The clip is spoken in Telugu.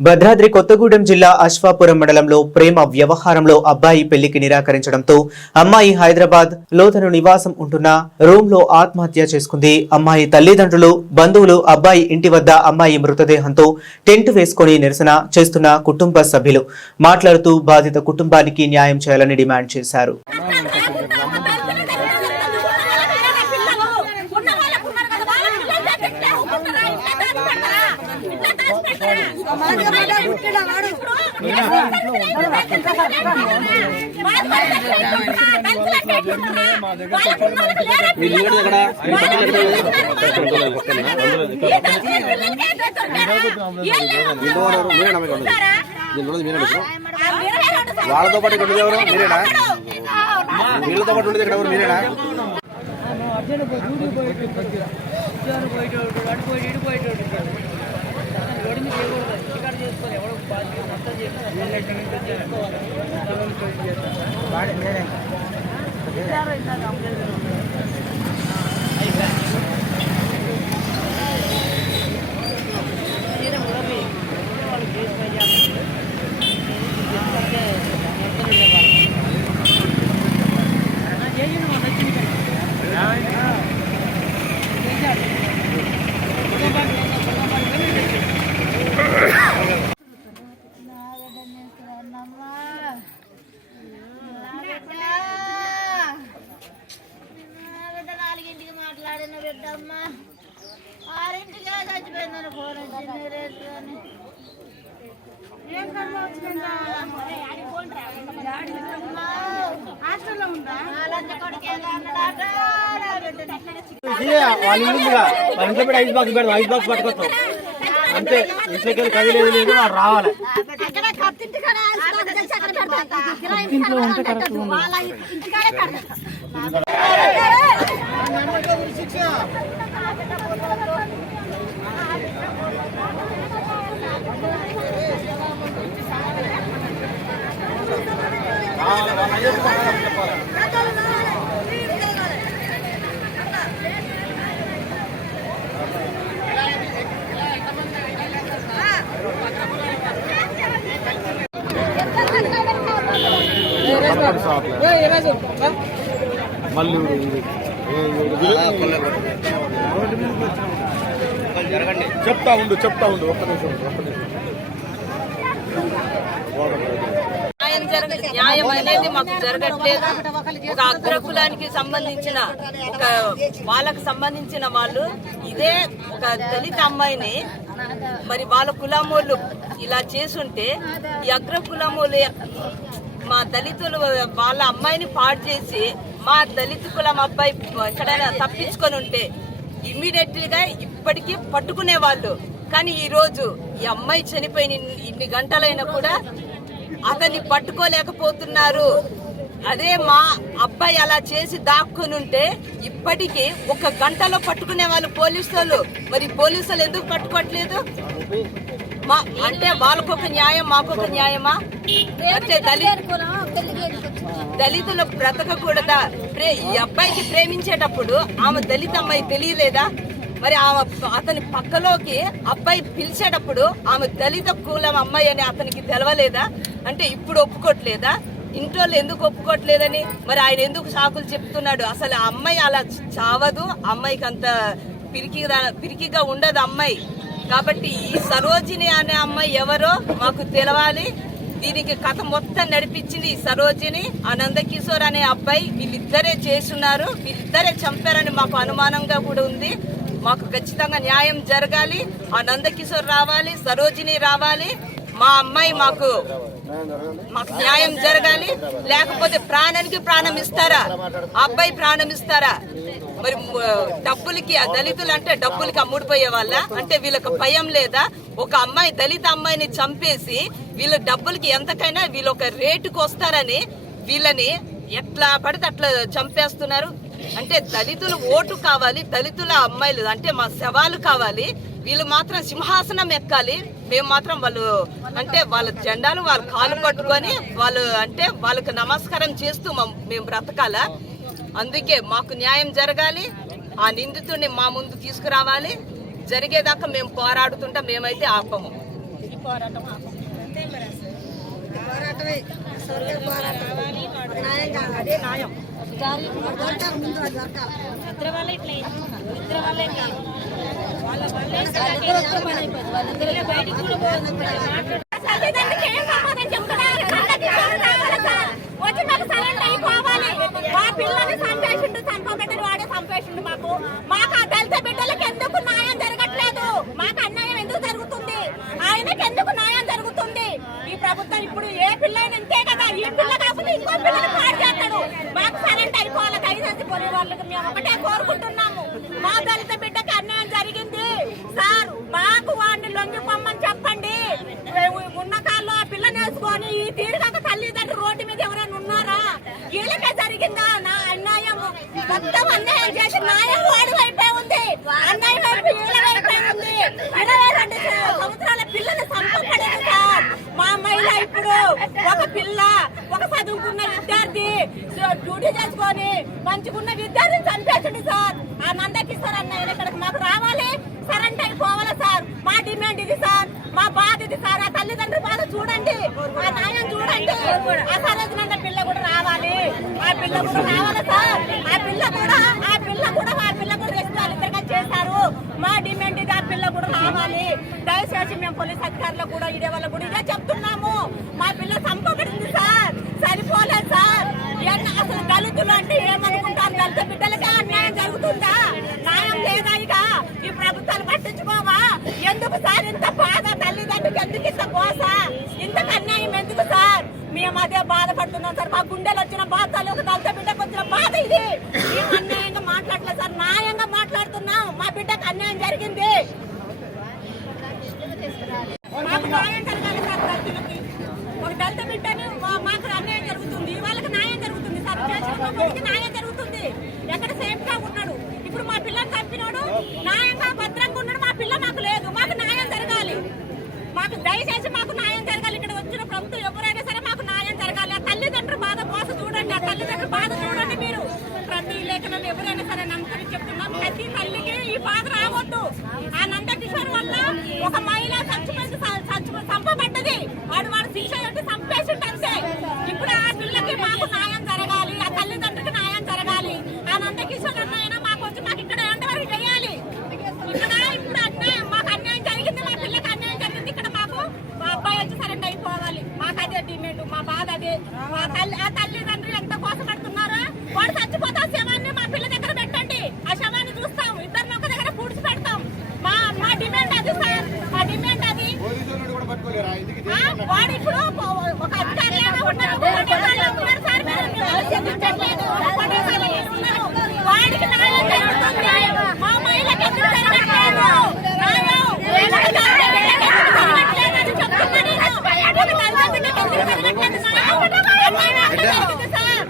భద్రాద్రి కొత్తగూడెం జిల్లా అశ్వాపురం మండలంలో ప్రేమ వ్యవహారంలో అబ్బాయి పెళ్లికి నిరాకరించడంతో అమ్మాయి హైదరాబాద్ లోతను నివాసం ఉంటున్న రూమ్ లో ఆత్మహత్య చేసుకుంది. అమ్మాయి తల్లిదండ్రులు, బంధువులు అబ్బాయి ఇంటి వద్ద అమ్మాయి మృతదేహంతో టెంట్ వేసుకుని నిరసన చేస్తున్న కుటుంబ సభ్యులు మాట్లాడుతూ బాధిత కుటుంబానికి న్యాయం చేయాలని డిమాండ్ చేశారు. వాళ్ళతో పాటు ఇక్కడ ఎవరు మీరేనా? వీళ్ళతో పాటు ఉండేది ఇక్కడ ఎవరు మీరేనా? మాట్లాడిన బిడ్డమ్మ 6ంటికే చచ్చిపోయిందని ఫోన్ వచ్చింది. ఏం కర్మ వచ్చిందా? హాస్టల్లో ఉందా? వాళ్ళ ఇంట్లో పెట్టి ఐస్ బాక్స్ పెడతాం, ఐస్ బాక్స్ పట్టుకొస్తాం అంతే. ఇంట్లోకి వెళ్ళి కదిలేదు లేదు వాడు రావాలి. ఇంట్లో ఉంటే కరెక్ట్ మళ్ళీ చెప్తా ఉండు ఒక్క నిమిషం. న్యాయం అనేది మాకు జరగట్లేదు. ఒక అగ్రకులానికి సంబంధించిన వాళ్ళకు సంబంధించిన వాళ్ళు ఇదే ఒక దళిత అమ్మాయిని మరి వాళ్ళ కులమోళ్ళు ఇలా చేసుంటే ఈ అగ్రకులమోళ్ళు మా దళితులు వాళ్ళ అమ్మాయిని పాడు చేసి మా దళిత కులం అబ్బాయి ఎక్కడైనా తప్పించుకొని ఉంటే ఇమ్మీడియట్ గా ఇప్పటికీ పట్టుకునే వాళ్ళు. కానీ ఈ రోజు ఈ అమ్మాయి చనిపోయిన ఇన్ని గంటలైనా కూడా అతన్ని పట్టుకోలేకపోతున్నారు. అదే మా అబ్బాయి అలా చేసి దాక్కుని ఉంటే ఇప్పటికీ 1 గంటలో పట్టుకునే వాళ్ళు పోలీసులు. మరి పోలీసులు ఎందుకు పట్టుకోవట్లేదు? అంటే వాళ్ళకొక న్యాయం, మాకొక న్యాయమా? అంటే దళితులు బ్రతకకూడదా? ఈ అబ్బాయికి ప్రేమించేటప్పుడు ఆమె దళిత అమ్మాయి తెలియలేదా? మరి ఆమె అతని పక్కలోకి అబ్బాయి పిలిచేటప్పుడు ఆమె దళిత కులం అమ్మాయి అని అతనికి తెలవలేదా? అంటే ఇప్పుడు ఒప్పుకోవట్లేదా? ఇంట్లో ఎందుకు ఒప్పుకోవట్లేదని మరి ఆయన ఎందుకు సాకులు చెప్తున్నాడు? అసలు ఆ అమ్మాయి అలా చావదు, అమ్మాయికి అంత పిరికిగా ఉండదు అమ్మాయి. కాబట్టి ఈ సరోజిని అనే అమ్మాయి ఎవరో మాకు తెలవాలి. దీనికి కథ మొత్తం నడిపించింది ఈ సరోజిని. ఆ నందకిషోర్ అనే అబ్బాయి వీళ్ళిద్దరే చేస్తున్నారు, వీళ్ళిద్దరే చంపారని మాకు అనుమానంగా కూడా ఉంది. మాకు ఖచ్చితంగా న్యాయం జరగాలి. ఆ నందకిషోర్ రావాలి, సరోజిని రావాలి. మా అమ్మాయి మాకు న్యాయం జరగాలి. లేకపోతే ప్రాణానికి ప్రాణం ఇస్తారా? అబ్బాయి ప్రాణం ఇస్తారా? మరి డబ్బులకి దళితులు అంటే డబ్బులకి అమ్ముడిపోయే వాళ్ళ? అంటే వీళ్ళకి భయం లేదా? ఒక అమ్మాయి దళిత అమ్మాయిని చంపేసి వీళ్ళ డబ్బులకి ఎంతకైనా వీళ్ళు ఒక రేటుకు వస్తారని వీళ్ళని ఎట్లా పడితే అట్లా చంపేస్తున్నారు. అంటే దళితులు ఓటు కావాలి, దళితుల అమ్మాయిలు అంటే మా శవాలు కావాలి. వీళ్ళు మాత్రం సింహాసనం ఎక్కాలి. మేము మాత్రం వాళ్ళు అంటే వాళ్ళ జెండాలు వాళ్ళ కాలు పట్టుకొని వాళ్ళు అంటే వాళ్ళకి నమస్కారం చేస్తూ మేము బ్రతకాలా? అందుకే మాకు న్యాయం జరగాలి. ఆ నిందితుడిని మా ముందు తీసుకురావాలి. జరిగేదాకా మేము పోరాడుతుంటా, మేమైతే ఆపము. పోరాటం అదే న్యాయం. ఇద్దరు వల్ల ఇట్లా ఇద్దరు వల్ల వాళ్ళిద్దరు బయటికి కూడా తల్లిదండ్రులకి ఏం సమాధానం చెప్తున్నారు? వచ్చి మాకు సరెండర్ అయిపోవాలి. మా పిల్లల్ని చంపేసిండు, చంపబెట్టని వాడే చంపేసిండు. మాకు ఆ దళిత బిడ్డలకు ఎందుకు న్యాయం జరగట్లేదు? మాకు అన్యాయం ఎందుకు జరుగుతుంది? ఆయనకి ఎందుకు న్యాయం జరుగుతుంది? ఈ ప్రభుత్వం ఇప్పుడు ఏ పిల్లైనా ఇంతే కదా, ఈ పిల్ల కాకపోతే ఇంకో పిల్లని పాడు చేస్తాడు. మాకు సరెండర్ అయిపోవాలి. దయచేసి పోలే వాళ్ళకి మేము ఒకటే కోరుకుంటున్నాము. మా దళిత బిడ్డకి అన్యాయం జరిగింది సార్, మాకు వాడిని లొంగిపోమ్మని చెప్పండి. ఉన్న కాళ్ళు ఆ పిల్లని వేసుకొని ఈ తీరుగాక తల్లిదండ్రులు రోడ్డు మీద ఎవరైనా ఉన్నారా? వీళ్ళకే జరిగిందా నా అన్యాయం? మొత్తం అన్యాయం చేసి న్యాయం వాడి వైపే ఉంది, అన్యాయం వైపు వీళ్ళ వైపే ఉంది. 22 సంవత్సరాల పిల్లలు చంపబడింది సార్. మా మహిళ ఇప్పుడు ఒక పిల్ల, ఒక చదువుకున్న విద్యార్థి డ్యూటీ చేసుకొని మంచిగున్న విద్యార్థిని చంపేసింది సార్. ఆ నందకిస్తారు అన్నయ్య ఇక్కడికి మాకు రావాలి, సరెండర్ అయిపోవాలి సార్. మా డిమాండ్ ఇది సార్, మా బాధ ఇది సార్. ఆ తల్లిదండ్రుల బాధ చూడండి, ఆ న్యాయం చూడండి. ఆ సరోజనంద పిల్ల కూడా రావాలి, ఆ పిల్ల కూడా రావాలి సార్. ఆ పిల్ల కూడా ఇద్దరుగా చేశారు. మా డిమాండ్ ఇది, ఆ పిల్ల కూడా రావాలి. దయచేసి మేము పోలీస్ అధికారులు కూడా ఇదే వాళ్ళ కూడా ఇదే చెప్తున్నాము. మా పిల్ల చంపబడింది సార్, సరిపోలేదు సార్. అసలు దళితులు అంటే ఏమనుకుంటారు? దళిత బిడ్డలకే అన్యాయం జరుగుతుందా? న్యాయం లేదా? ఇక ఈ ప్రభుత్వాలు పట్టించుకోవా? ఎందుకు సార్ ఇంత బాధ? తల్లిదండ్రులకు ఎందుకు ఇంత కోస? ఇంతకు అన్యాయం ఎందుకు సార్? మేము అదే బాధపడుతున్నాం సార్. మా గుండెలు వచ్చిన బాధ, ఒక దళిత బిడ్డకు వచ్చిన బాధ ఇది. మేము అన్యాయంగా మాట్లాడలేదు సార్, న్యాయంగా మాట్లాడుతున్నాం. మా బిడ్డకు అన్యాయం జరిగింది, మాకు న్యాయం జరగాలి సార్. దళితులకి ఒక దళిత బిడ్డని మాకు అన్యాయం జరుగుతుంది, వాళ్ళకి న్యాయం జరుగుతుంది సార్. చేసిన న్యాయం జరుగుతుంది. ఎక్కడ సేఫ్ గా ఉన్నాడు? ఇప్పుడు మా పిల్లని చంపినాడు, న్యాయంగా భద్రంగా ఉన్నాడు. మా పిల్ల మాకు లేదు, మాకు న్యాయం జరగాలి. మాకు దయచేసి మాకు న్యాయం జరగాలి. ఇక్కడ వచ్చిన ప్రభుత్వం ఎవరైనా సరే మాకు న్యాయం జరగాలి. ఆ తల్లిదండ్రుల బాధ కోసం చూడండి, ఆ తల్లిదండ్రుల బాధ చూడండి మీరు. ప్రతి లేఖనం ఎవరైనా సరే నమ్మకం చెప్తున్నాం, ప్రతి తల్లికి ఈ బాధ రావద్దు. ఆ నందకిషోర్ వల్ల ఒక మహిళ చంపబడ్డది, వాడు శిక్ష పెట్టి చంపేసిండు అంతే. ఇప్పుడు ఆ పిల్లకి మాకు న్యాయం జరగాలి, ఆ తల్లిదండ్రులకి న్యాయం జరగాలి. ఆ నందకిషోర్ అన్నైనా మాకు వచ్చి మాకు ఇక్కడ ఎంతవరకు చేయాలి? ఇక్కడ ఇప్పుడు అన్యాయం, మాకు అన్యాయం జరిగింది, మా పిల్లకి అన్యాయం జరిగింది. ఇక్కడ మాకు మా అబ్బాయి వచ్చి సరెండర్ అయిపోవాలి. మాకు అదే డిమాండ్, మా బాధ అదే. ఆ తల్లిదండ్రులు ఎంత కోసపడుతున్నారో, వాడు చచ్చిపోతే ఆ శవాన్ని మా పిల్ల దగ్గర పెట్టండి, ఆ శవాన్ని చూస్తాం, ఇద్దరిని ఒక దగ్గర పూడ్చి పెడతాం. మా డిమాండ్ అది సార్, మా డిమాండ్ అది. వాడు ఇప్పుడు ఒక అధికారులు